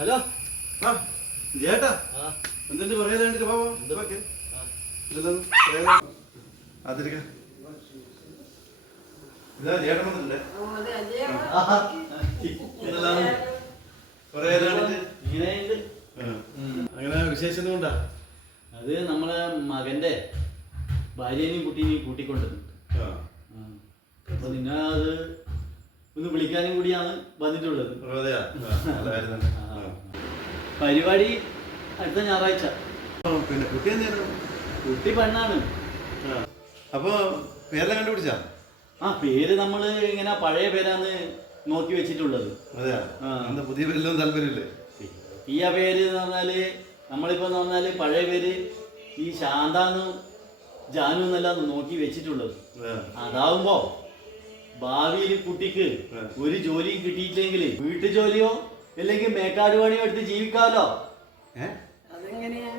Hello ആ ചേട്ടാ എന്തിന്റെ പറയാനായിട്ട് ബാബാ അതിരിക്ക ഇതാ ചേട്ടൻ വന്നില്ലേ അങ്ങനെ വിശേഷം കൊണ്ടാ അത് നമ്മളെ മകന്റെ ഭാര്യനെയും കുട്ടീനെയും കൂട്ടിക്കൊണ്ടുവന്നു. അപ്പൊ നിന്നെ അത് ഒന്ന് വിളിക്കാനും കൂടിയാണ് വന്നിട്ടുള്ളത്. പരിപാടി അടുത്ത ഞായറാഴ്ച. പിന്നെ കുട്ടി കുട്ടി പെണ്ണാണ്. അപ്പൊ പേരെല്ലാം കണ്ടുപിടിച്ചാ? പേര് നമ്മള് ഇങ്ങനെ പഴയ പേരാന്ന് നോക്കി വെച്ചിട്ടുള്ളത്. അതെയാ? പുതിയ പേരിലൊന്നും താല്പര്യമില്ലേ? പുതിയ പേര് എന്ന് പറഞ്ഞാല് നമ്മളിപ്പോ പഴയ പേര് ഈ ശാന്താന്ന് ജാനു എന്നെല്ലാം നോക്കി വെച്ചിട്ടുള്ളത്. അതാവുമ്പോ ഭാവിയിൽ കുട്ടിക്ക് ഒരു ജോലിയും കിട്ടിയിട്ടില്ലെങ്കിൽ വീട്ടു ജോലിയോ അല്ലെങ്കിൽ മേക്കാട് പണിയോ എടുത്ത് ജീവിക്കാമല്ലോ. അതെങ്ങനെയാ?